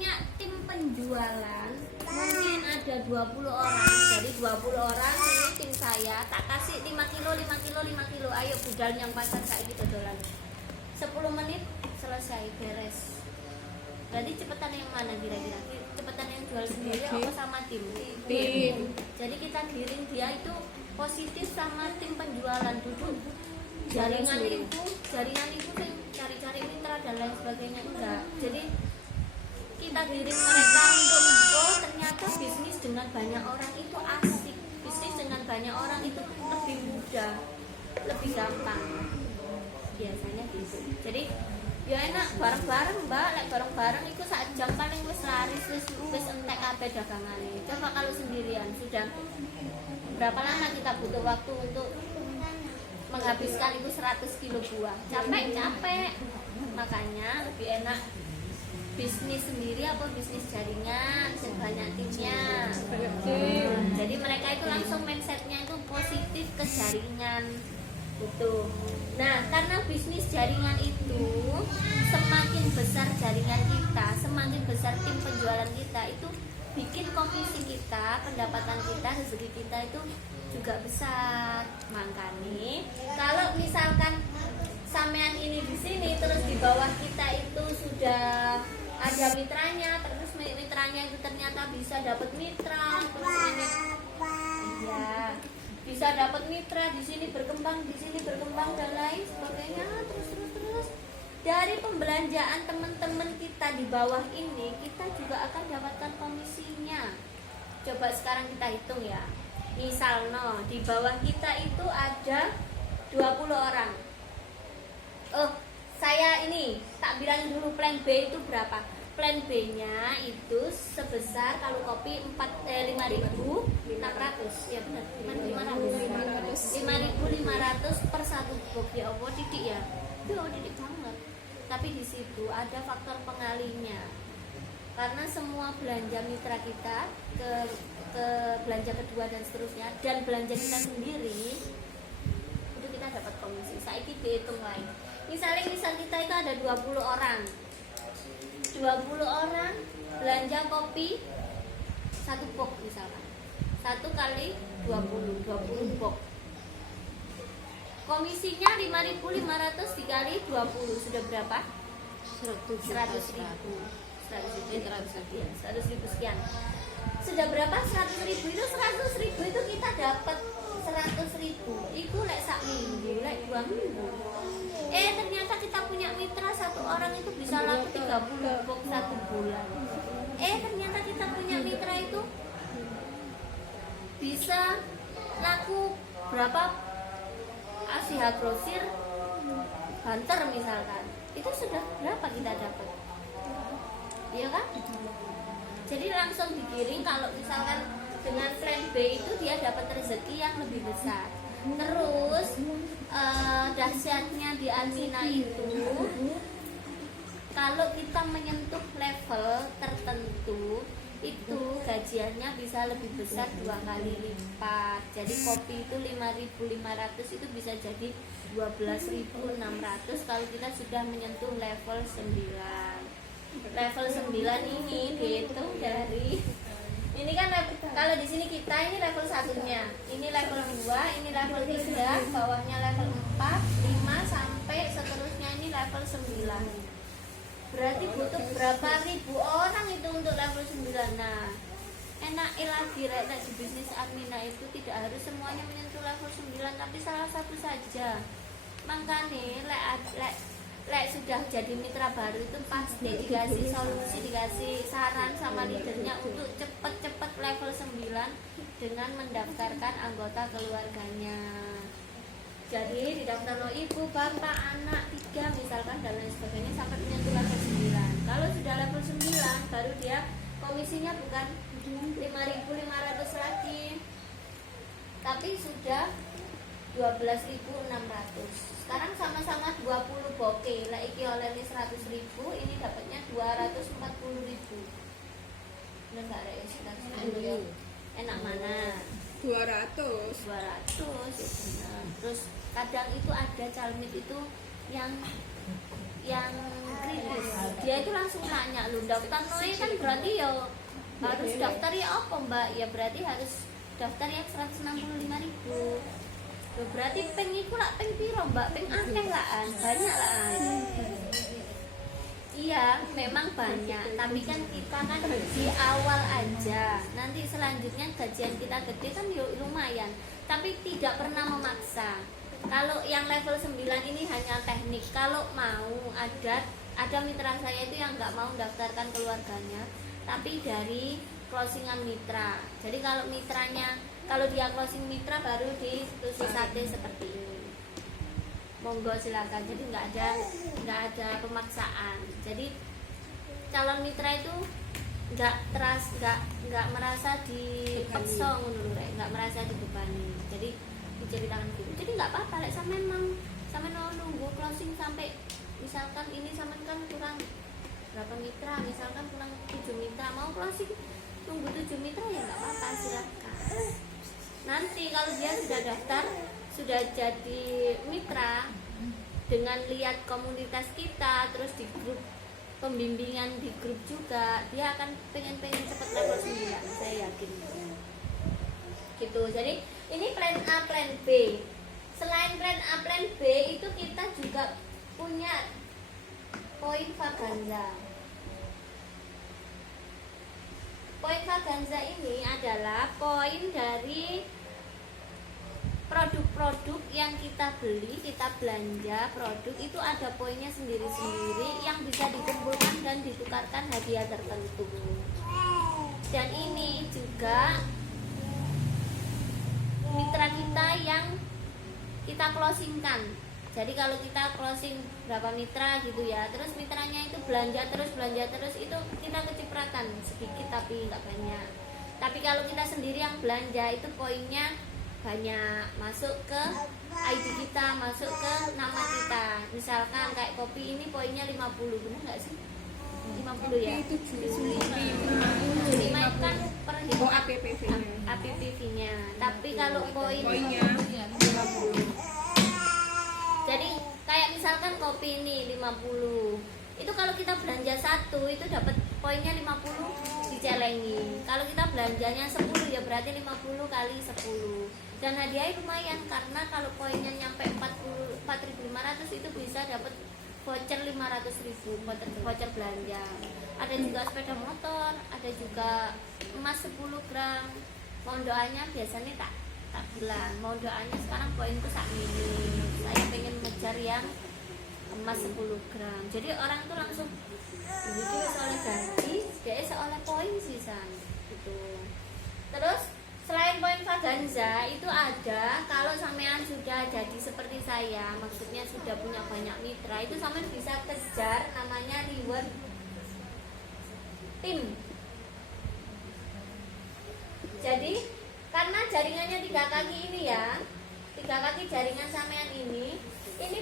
punya tim penjualan mungkin ada 20 orang, jadi 20 orang ini tim saya, tak kasih 5 kilo, 5 kilo, 5 kilo, ayo budal yang pasar saya gitu dolan 10 menit selesai beres. Jadi cepetan yang mana kira-kira? Cepetan yang jual sendiri apa sama tim? Tim. Jadi kita giring dia itu positif sama tim penjualan, duduk jaringan itu cari-cari mitra dan lain sebagainya, enggak. Jadi kita giring mereka untuk ternyata bisnis dengan banyak orang itu asik, bisnis dengan banyak orang itu lebih mudah, lebih gampang biasanya gitu. Jadi ya enak bareng-bareng mbak, lek bareng-bareng itu saat jam paling wis laris, wis entek kabeh dagangane. Coba kalau sendirian sudah berapa lama kita butuh waktu untuk menghabiskan itu 100 kilo buah, capek. Makanya lebih enak bisnis sendiri apa bisnis jaringan, sebanyak timnya. Jadi mereka itu langsung mindsetnya itu positif ke jaringan gitu. Nah, karena bisnis jaringan itu semakin besar jaringan kita, semakin besar tim penjualan kita, itu bikin komisi kita, pendapatan kita, rezeki kita itu juga besar. Makanya kalau misalkan sampean ini di sini terus di bawah kita itu sudah ada mitranya, terus mitranya itu ternyata bisa dapat mitra, terus ini ya bisa dapat mitra, di sini berkembang dan lain sebagainya, terus dari pembelanjaan teman-teman kita di bawah ini kita juga akan dapatkan komisinya. Coba sekarang kita hitung ya, misal di bawah kita itu ada 20 orang. Saya ini tak bilang dulu plan B itu berapa. Plan B nya itu sebesar kalau kopi 5.600, ya benar, 5.500 per satu box. Ya Allah didik ya, itu didik banget. Tapi di situ ada faktor pengalinya, karena semua belanja mitra kita ke belanja kedua dan seterusnya, dan belanja kita sendiri itu kita dapat komisi. Saya dihitung lain. Misal kita itu ada 20 orang belanja kopi 1 box misalkan, 1 kali 20 box, komisinya 5.500 dikali 20 sudah berapa? 100.000 sekian. Sudah berapa? 100.000 itu kita dapat 100.000 itu lek sak minggu, lek 2 minggu. Ternyata kita punya mitra 1 orang itu bisa laku 30 box 1 bulan. Ternyata kita punya mitra itu bisa laku berapa? Asia Grosir Banter misalkan, itu sudah berapa kita dapat? Iya kan? Jadi langsung digiring kalau misalkan dengan plan B itu dia dapat rezeki yang lebih besar. Terus dahsyatnya di Almina itu kalau kita menyentuh level tertentu itu gajiannya bisa lebih besar 2 kali lipat. Jadi kopi itu 5.500 itu bisa jadi 12.600 kalau kita sudah menyentuh level 9. Level 9 ini dihitung dari ini kan kalau di sini kita ini level 1-nya, ini level 2, ini level 3, bawahnya level 4, 5 sampai seterusnya ini level 9. Berarti butuh berapa ribu orang itu untuk level 9. Nah, enak lagi di bisnis Almina itu tidak harus semuanya menyentuh level 9, tapi salah satu saja. Makanya lek sudah jadi mitra baru itu pasti dikasih solusi, dikasih saran sama leadernya untuk cepet-cepet level 9 dengan mendaftarkan anggota keluarganya. Jadi didaftar ibu, bapak, anak, 3 misalkan dan lain sebagainya sampai menyentuh level 9. Kalau sudah level 9 baru dia komisinya bukan 5.500 lagi, tapi sudah 12.600. Sekarang sama-sama 20 bokeh. Lah iki oleh 100.000, ini dapatnya 240.000. Benar enggak ada ya? Enak mana? 200 ya benar. Terus kadang itu ada calmit itu yang yang kritis, dia itu langsung nanya, lu daftar noe kan berarti ya harus daftar ya apa mbak, ya berarti harus daftar yang 165.000. Berarti peng iku lak peng piro mbak, peng akeh lah, banyak lah. Iya, memang banyak, tapi kan kita kan di awal aja. Nanti selanjutnya gajian kita gede kan lumayan, tapi tidak pernah memaksa. Kalau yang level 9 ini hanya teknik. Kalau mau ada mitra saya itu yang nggak mau daftarkan keluarganya, tapi dari closingan mitra. Jadi kalau mitranya, kalau dia closing mitra baru ditulis sate seperti ini. Monggo silakan. Jadi nggak ada pemaksaan. Jadi calon mitra itu nggak merasa dipaksa ngono lho, nggak merasa dibebani. Jadi diceritakan gitu. Jadi nggak apa-apa, lek sampean nunggu closing sampai misalkan ini sampean kan kurang berapa mitra, misalkan kurang 7 mitra, mau closing nunggu 7 mitra ya nggak apa-apa, silakan. Nanti kalau dia sudah daftar, sudah jadi mitra, dengan lihat komunitas kita, terus di grup pembimbingan di grup juga, dia akan pengen cepat level 9, saya yakin gitu. Jadi ini plan A, plan B. Selain plan A, plan B itu kita juga punya poin Vaganza. Poin Vaganza ini adalah poin dari produk-produk yang kita beli, kita belanja produk itu ada poinnya sendiri-sendiri yang bisa dikumpulkan dan ditukarkan hadiah tertentu. Dan ini juga mitra kita yang kita closingkan. Jadi kalau kita closing berapa mitra gitu ya, terus mitranya itu belanja terus itu kita kecipratan sedikit tapi nggak banyak. Tapi kalau kita sendiri yang belanja itu poinnya banyak, masuk ke ID kita, masuk ke nama kita. Misalkan kayak kopi ini poinnya 50, benar nggak sih? 50 ya? 75 itu kan per APPV-nya. Tapi kalau poinnya 50. Jadi kayak misalkan kopi ini 50. Itu kalau kita belanja satu itu dapat poinnya 50 dicelengi. Kalau kita belanjanya 10 ya berarti 50 kali 10. Dan hadiahnya lumayan karena kalau poinnya nyampe 4.500 itu bisa dapat voucher 500.000, voucher belanja. Ada juga sepeda motor, ada juga emas 10 gram. Mohon doanya biasanya tak bilang, mau doanya sekarang poinku sak mini. Saya pengen ngejar yang emas 10 gram. Jadi orang tuh langsung begitu soalnya gaji, dia seolah poin sisan gitu. Terus selain poin Vaganza itu ada, kalau sampean sudah jadi seperti saya, maksudnya sudah punya banyak mitra, itu sampean bisa kejar namanya reward tim. Jadi karena jaringannya 3 kaki ini ya, 3 kaki jaringan sampean ini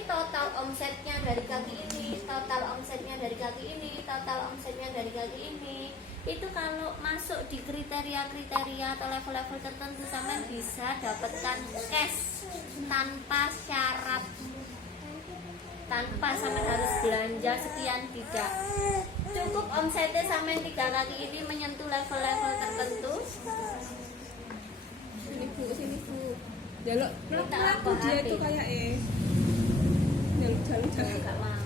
total omsetnya dari kaki ini, total omsetnya dari kaki ini, total omsetnya dari kaki ini. Itu kalau masuk di kriteria-kriteria atau level-level tertentu sampean bisa dapatkan cash tanpa syarat, tanpa sampean harus belanja sekian, tidak. Cukup omsetnya sampean 3 kaki ini menyentuh level-level tertentu. Sini bu, jaluk pelaku dia itu kayak jaluk nggak mau.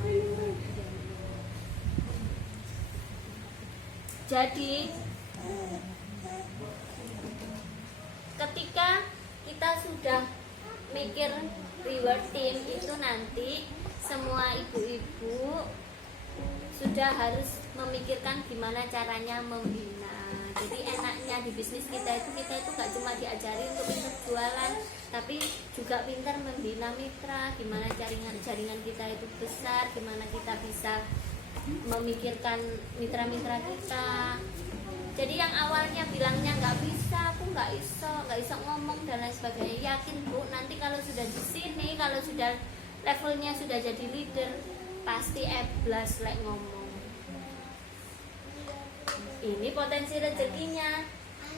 Jadi ketika kita sudah mikir reward team itu nanti semua ibu-ibu sudah harus memikirkan gimana caranya membina. Jadi enaknya di bisnis kita itu gak cuma diajari untuk pintar jualan, tapi juga pintar membina mitra, gimana jaringan kita itu besar, gimana kita bisa memikirkan mitra-mitra kita. Jadi yang awalnya bilangnya nggak bisa, aku nggak iso ngomong dan lain sebagainya, yakin bu, nanti kalau sudah di sini, kalau sudah levelnya sudah jadi leader, pasti eblas like ngomong. Ini potensi rezekinya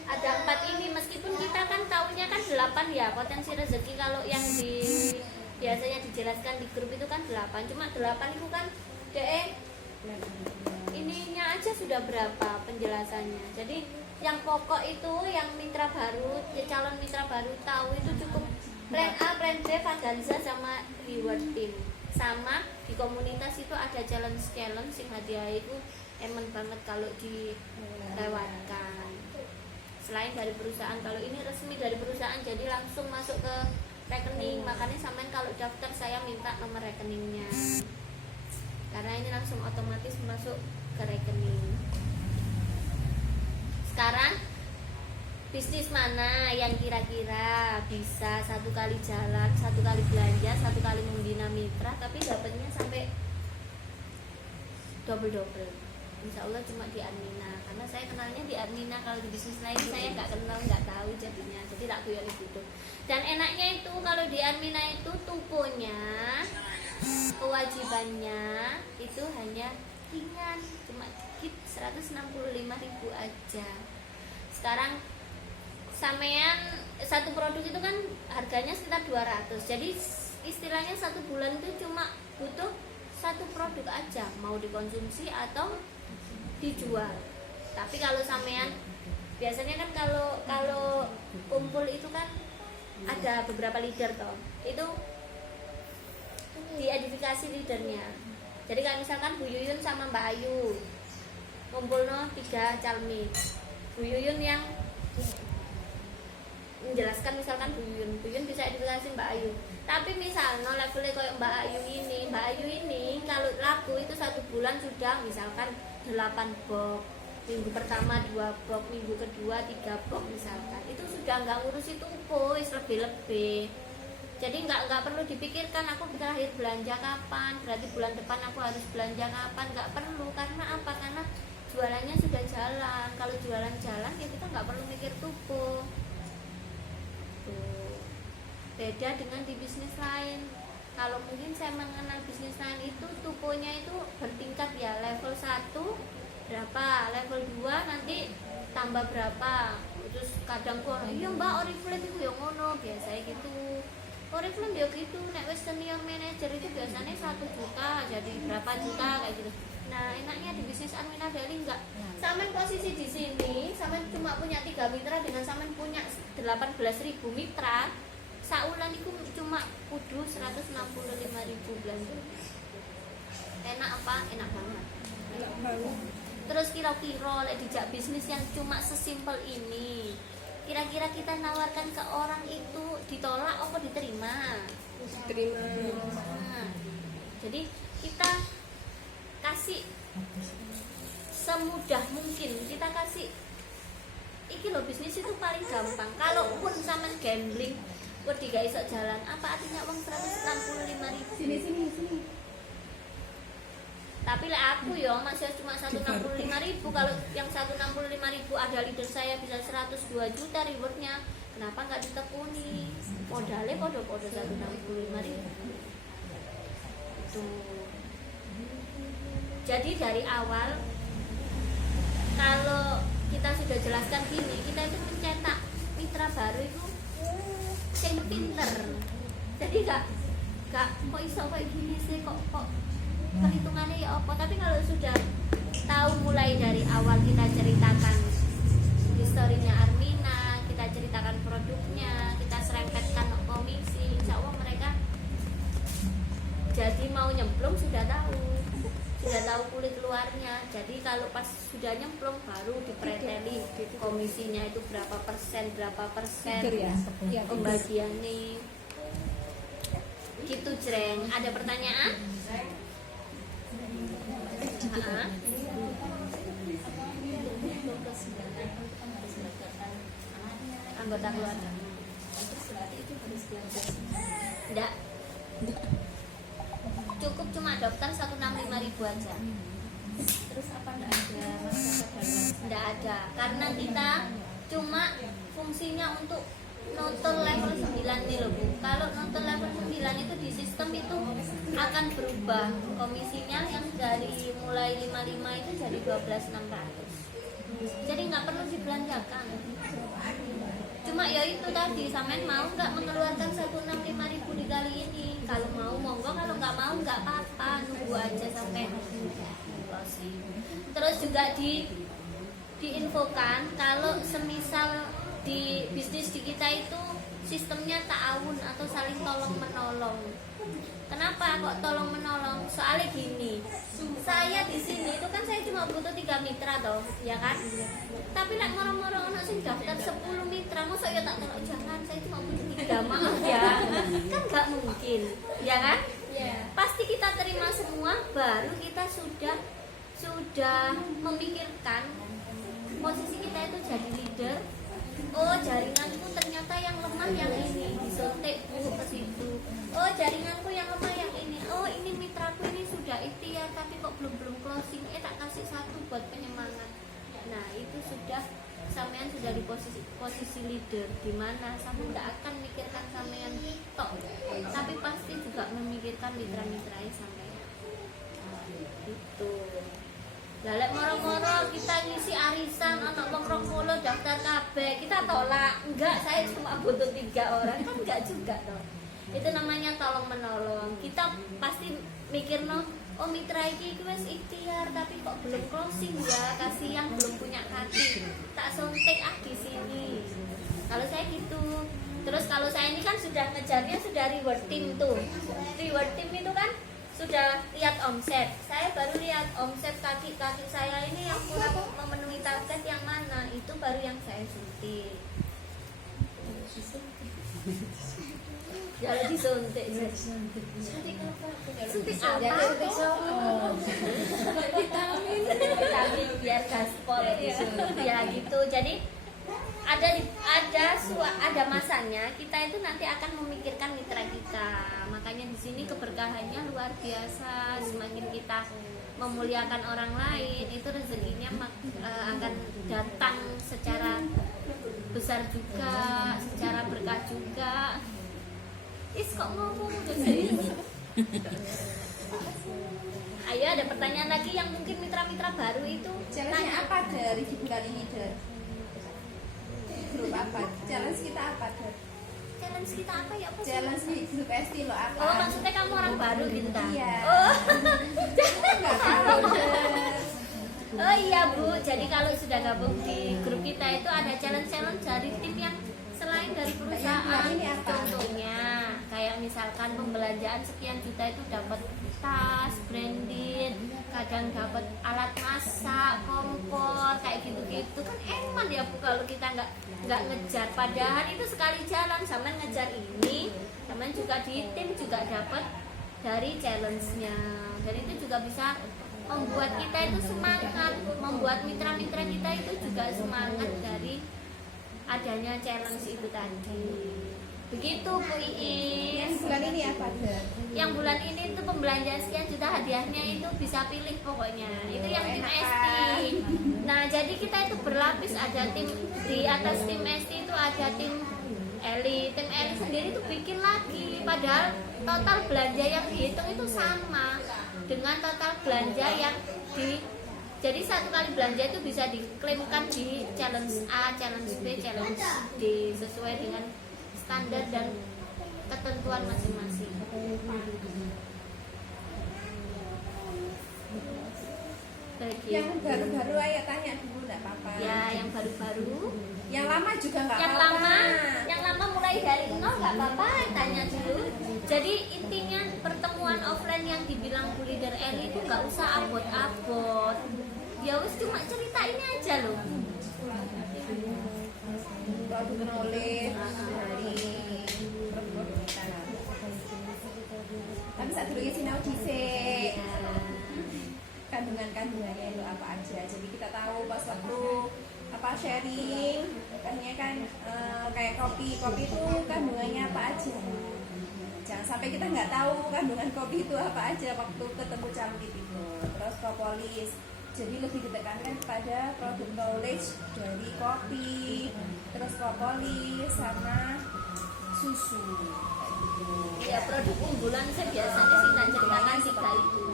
ada 4 ini, meskipun kita kan taunya kan 8 ya potensi rezeki. Kalau yang biasanya dijelaskan di grup itu kan 8, cuma 8 itu kan DE ininya aja sudah berapa penjelasannya. Jadi yang pokok itu yang mitra baru, calon mitra baru tahu itu cukup plan A, plan B, Vaganza sama reward team. Sama di komunitas itu ada challenge sing hadiah itu emen banget kalau dilewatkan. Selain dari perusahaan, kalau ini resmi dari perusahaan jadi langsung masuk ke rekening. Makanya sampean kalau daftar saya minta nomor rekeningnya, karena ini langsung otomatis masuk ke rekening. Sekarang bisnis mana yang kira-kira bisa 1 kali jalan, 1 kali belanja, 1 kali membina mitra, tapi dapatnya sampai double-double? Insya Allah cuma di Admina, karena saya kenalnya di Admina. Kalau di bisnis lain saya nggak kenal, nggak tahu jadinya, jadi tak guyon gitu. Dan enaknya itu kalau di Admina itu tuponya, kewajibannya itu hanya ringan, cuma dikit, 165.000 aja. Sekarang sampean satu produk itu kan harganya sekitar 200. Jadi istilahnya 1 bulan itu cuma butuh 1 produk aja, mau dikonsumsi atau dijual. Tapi kalau sampean biasanya kan kalau kumpul itu kan ada beberapa leader toh. Itu diedifikasi leadernya. Jadi kalau misalkan Bu Yuyun sama Mbak Ayu kumpul 3 calmi, Bu Yuyun yang menjelaskan, misalkan Bu Yuyun bisa edifikasi Mbak Ayu. Tapi misalnya levelnya kayak Mbak Ayu ini kalau laku itu 1 bulan sudah misalkan 8 box, minggu pertama 2 box, minggu kedua 3 box misalkan, itu sudah nggak ngurusi tupo, lebih-lebih. Jadi nggak perlu dipikirkan aku terakhir belanja kapan, berarti bulan depan aku harus belanja kapan, nggak perlu. Karena apa? Karena jualannya sudah jalan. Kalau jualan jalan ya kita nggak perlu mikir tupo. Tuh. Beda dengan di bisnis lain. Kalau mungkin saya mengenal bisnis lain itu tuponya itu bertingkat ya, level 1 berapa, level 2 nanti tambah berapa. Terus kadang kok iya Mbak Oriflame itu yang ngono, biasanya gitu. Oriflame ya gitu, nek wis senior manager itu biasanya 1 juta jadi berapa juta kayak gitu. Nah enaknya di bisnis Admina Daily enggak, sampean posisi di sini sampean cuma punya 3 mitra dengan sampean punya 18.000 mitra, saulan itu cuma kudu 165.000 belanja. Enak apa? Enak banget. Terus kira-kira lek dijak bisnis yang cuma sesimpel ini, kira-kira kita nawarkan ke orang itu ditolak apa diterima? Diterima. Nah, jadi kita kasih semudah mungkin, kita kasih iki loh, bisnis itu paling gampang. Kalaupun sama gambling wedi gak iso jalan, apa artinya uang 165.000? Sini. Tapi lah aku ya masih cuma 165.000. Kalau yang 165.000 ada leader saya bisa 102 juta rewardnya, kenapa nggak ditekuni? Modalnya podo-podo 165.000. Tuh. Jadi dari awal kalau kita sudah jelaskan gini, kita itu mencetak mitra baru itu yang pinter. Jadi kok iso kayak gini sih, kok perhitungannya ya apa. Tapi kalau sudah tahu mulai dari awal, kita ceritakan historinya Admina, kita ceritakan produknya, kita serempetkan komisi, insya Allah mereka jadi mau nyemplung sudah tahu kulit luarnya. Jadi kalau pas sudah nyemplung baru dipreteli komisinya itu berapa persen Ya, pembagiannya gitu. Jreng, ada pertanyaan? Anggota keluarga enggak, cukup cuma daftar 165.000 aja. Terus apa enggak ada masyarakat? Enggak ada, karena kita cuma fungsinya untuk nonton level 9 nih loh Bu. Kalau nonton level 9 itu di sistem itu akan berubah komisinya, yang dari mulai 55 itu jadi 12.600. Jadi nggak perlu dibelanjakan, cuma ya itu tadi, sampean mau nggak mengeluarkan 165.000 dikali ini? Kalau mau monggo, kalau nggak mau nggak apa-apa, nunggu aja sampai closing. Terus juga diinfokan kalau semisal di bisnis di kita itu sistemnya ta'awun atau saling tolong menolong. Kenapa kok tolong menolong? Soalnya gini, saya di sini itu kan saya cuma butuh 3 mitra toh, ya kan? Tapi nak moro-moro ono sing daftar 10 mitra, mosok ya tak tolong jangan, saya cuma butuh 3, maaf ya. Kan nggak mungkin, ya kan? Pasti kita terima semua, baru kita sudah memikirkan posisi kita itu jadi leader. Oh, jaringanku ternyata yang lemah yang ini, disuntik Bu ke situ. Oh, jaringanku yang lemah yang ini. Oh, ini mitraku ini sudah ikhtiar tapi kok belum closing. Tak kasih satu buat penyemangat. Nah, itu sudah sampean sudah di posisi leader, di mana sampean tidak akan mikirkan sampean tok, tapi pasti juga memikirkan mitra-mitranya sampean. Itu. Lalek moro-moro kita ngisi arisan anak wong 20 daftar kabeh, kita tolak. Enggak, saya cuma butuh 3 orang. Kan enggak juga toh. Itu namanya tolong menolong. Kita pasti mikir oh mitra iki wis ikhtiar tapi kok belum closing ya, kasihan belum punya kaki. Tak suntik di sini. Kalau saya gitu. Terus kalau saya ini kan sudah ngejarnya sudah reward team tuh. Reward team itu kan sudah lihat omset, saya baru lihat omset kaki saya ini yang kurang memenuhi target yang mana, itu baru yang saya suntik. Jangan disuntik. Suntik apa? Vitamin biar gaspol ya gitu. Jadi ada masanya kita itu nanti akan memikirkan mitra kita. Makanya di sini keberkahannya luar biasa. Semakin kita memuliakan orang lain, itu rezekinya akan datang secara besar juga, secara berkah juga. Kok ngomong Ayo, ada pertanyaan lagi yang mungkin mitra-mitra baru itu. Challenge apa dari di bulan ini, Der? Grup apa? Challenge kita apa, Der? Challenge kita apa ya? Challenge di grup ST lo apa? Oh, maksudnya kamu orang baru gitu kan? Iya. Oh. Enggak tahu, Der. Oh iya Bu, jadi kalau sudah gabung di grup kita itu ada challenge-challenge dari tim yang selain dari perusahaan. Contohnya kayak misalkan pembelanjaan sekian juta itu dapat tas branded, kadang dapat alat masak, kompor, kayak gitu-gitu kan eman ya Bu kalau kita nggak ngejar. Padahal itu sekali jalan sama ngejar ini, teman juga di tim juga dapat dari challenge-nya. Dan itu juga bisa membuat kita itu semangat, membuat mitra-mitra kita itu juga semangat dari adanya challenge itu tadi. Begitu Bu Iis. Yang bulan ini apa, Der? Yang bulan ini itu pembelanjaan sekian juta, hadiahnya itu bisa pilih pokoknya. Itu yang tim ST. Nah, jadi kita itu berlapis, ada tim di atas tim ST itu ada tim Eli. Tim Eli sendiri itu bikin lagi. Padahal total belanja yang dihitung itu sama dengan total belanja yang jadi satu kali belanja itu bisa diklaimkan di challenge A, challenge B, challenge D sesuai dengan standar dan ketentuan masing-masing. Yang baru-baru ayo tanya dulu, enggak apa-apa. Ya, yang baru-baru. Yang lama juga enggak apa-apa. Yang lama mulai dari nol nggak apa-apa, tanya dulu. Jadi intinya pertemuan offline yang dibilang Bu Leader Eli itu nggak usah abot-abot. Ya wis cuma cerita ini aja loh. Produk knowledge dari produk kita. Tapi saat dulu sinau dhisik. Kandungannya itu apa aja. Jadi kita tahu pas waktu sharing katanya kan kayak kopi itu kandungannya apa aja. Jangan sampai kita nggak tahu kandungan kopi itu apa aja waktu ketemu Cangkit itu. Terus propolis, jadi lebih ditekankan kepada produk knowledge dari kopi, terus propolis sama susu. Ya, produk unggulan saya biasanya sih ceritakan 3 itu.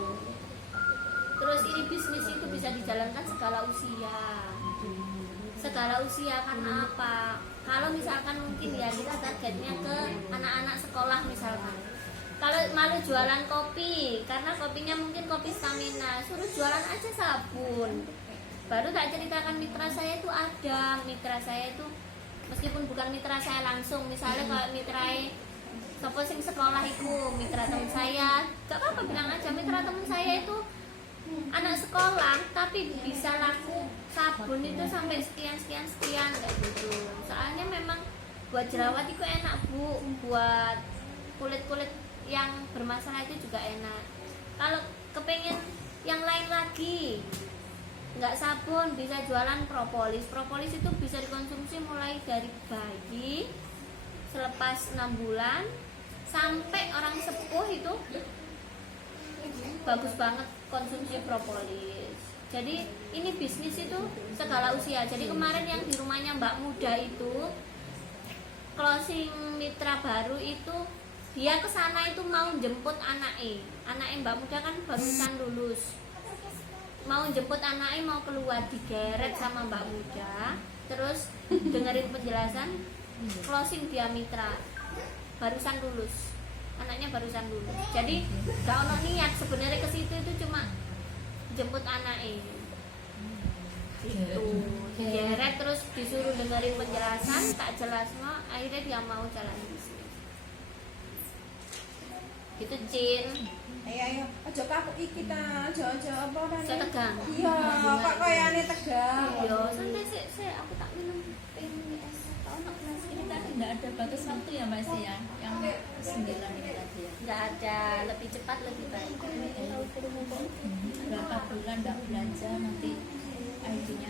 Terus ini bisnis itu bisa dijalankan segala usia. Segala usia karena apa? Kalau misalkan mungkin ya kita targetnya ke anak-anak sekolah misalkan. Kalau malu jualan kopi, karena kopinya mungkin kopi stamina, suruh jualan aja sabun. Baru tak ceritakan mitra saya itu ada, mitra saya itu meskipun bukan mitra saya langsung, misalnya kalau mitra sopo sing sekolah itu mitra teman saya, gak apa-apa bilang aja mitra teman saya itu anak sekolah tapi bisa laku sabun itu sampai sekian kayak gitu. Soalnya memang buat jerawat itu enak Bu, buat kulit yang bermasalah itu juga enak. Kalau kepengen yang lain lagi, nggak sabun, bisa jualan propolis. Propolis itu bisa dikonsumsi mulai dari bayi selepas 6 bulan sampai orang sepuh itu bagus banget konsumsi propolis. Jadi ini bisnis itu segala usia. Jadi kemarin yang di rumahnya Mbak Muda itu closing mitra baru itu dia kesana itu mau jemput anaknya Mbak Muda kan barusan lulus, mau jemput anaknya mau keluar, digeret sama Mbak Muda, terus dengerin penjelasan closing dia mitra barusan lulus, anaknya barusan lulus. Jadi gak ono niat sebenarnya ke situ, itu cuma jemput anaknya gitu, digeret terus disuruh dengerin penjelasan, tak jelas akhirnya dia mau jalan bisnis gitu. Cin, ayo aja kaku iki ta, aja apa kan saya tegang. iya kok kayane tegang Yo santai sih aku tak minum pengen es tau nak gelas Ini tadi tidak ada batas waktu ya Mbak Esti ya, yang 9 ini tadi ya. nggak ada, lebih cepat lebih baik. Berapa bulan nggak belanja nanti ID-nya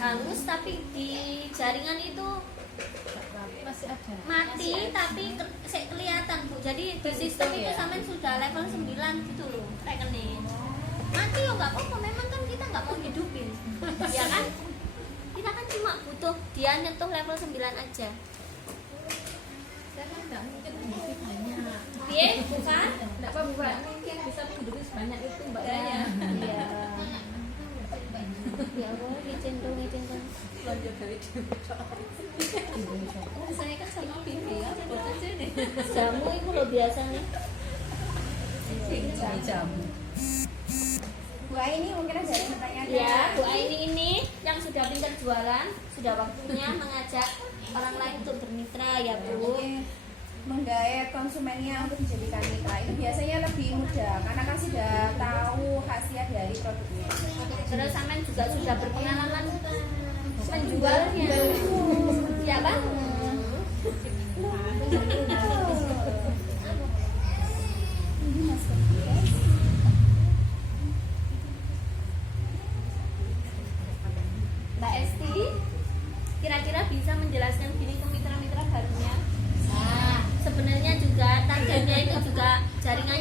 Hangus tapi di jaringan itu masih ada. mati tapi kelihatan Bu. Jadi di sistem itu sampai sudah level 9 gitu loh rekening. Mati ya nggak apa-apa, memang kan kita nggak mau hidupin, ya kan? Kita kan cuma butuh dia nyentuh level 9 aja. Karena nggak mungkin hidup banyak. Iya, bukan? Nggak apa-apa, mungkin bisa menghidupi sebanyak itu Mbak Daya. Iya. Ya Allah, ngecendong. Belanja dari saya kan sama Vivi ya, buat aja deh. Jamu itu loh biasanya. Jamu. Bu ini mungkin ada yang bertanya. Ya, Bu Aini ini yang sudah pintar jualan, sudah waktunya mengajak orang lain untuk bermitra ya Bu. Menggait konsumennya untuk dijadikan mitra itu biasanya lebih mudah karena kan sudah tahu khasiat dari produknya. Terus Samen juga sudah berpengalaman menjualnya. Ya Bang? Mbak Esti, kira-kira bisa menjelaskan gini ke mitra-mitra barunya? Nah, sebenarnya juga targetnya itu juga jaringannya